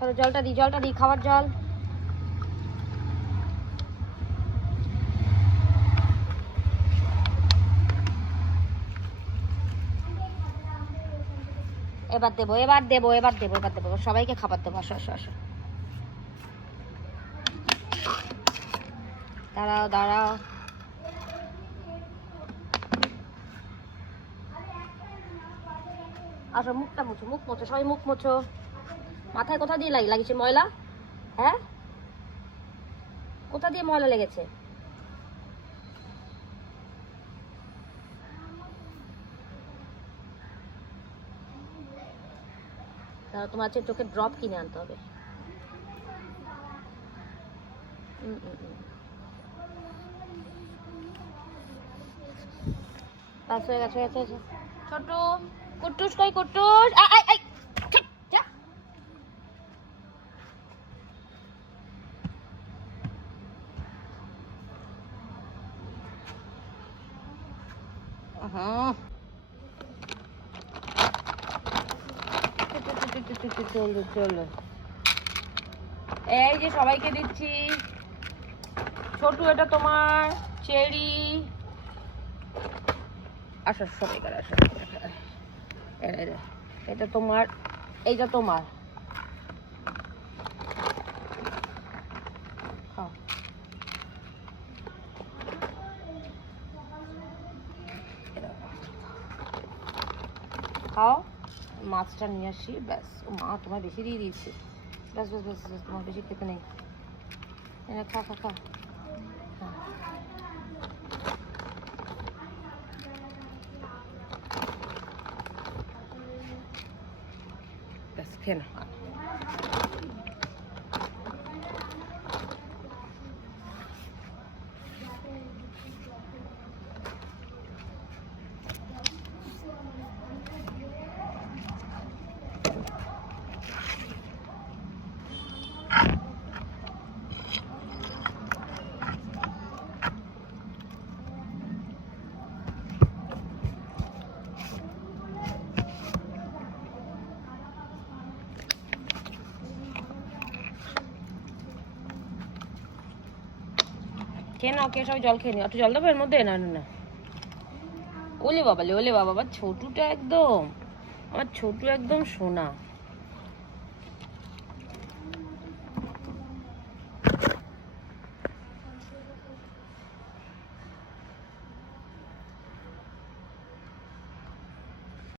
চলো জলটা দিই খাওয়ার জল। এবার দেবো সবাইকে খাবার দেবো। আসো আসো আসো, দাঁড়াও আসো, মুখ মোছো সবাই, মুখ মোছো। মাথায় কোথা দিয়ে লাগিয়েছে ময়লা? হ্যাঁ, কোথা দিয়ে ময়লা লেগেছে? তোমার হচ্ছে চোখে ড্রপ কিনে আনতে হবে। হয়ে গেছে। ছোট কুট্টুস কই? কুট্টুস যা। চলো এই যে সবাইকে দিচ্ছি। ছোটু এটা তোমার, চেরি আসো সবাইকার আসো, এটা তোমার, এইটা তোমার। খাও, মাছটা নিয়ে আসি। ব্যাস, ও মা তোমার বেশি দিয়ে দিয়েছি। ব্যাস তোমার বেশি খেতে নেই। খা ব্যাস, খেয়ে না। খেয়ে নাও, কে সবাই জল খেয়ে নিও। একটু জল দেবো এর মধ্যে? না। ওলে বাবা, ছোটুটা একদম, আমার ছোটু একদম সোনা।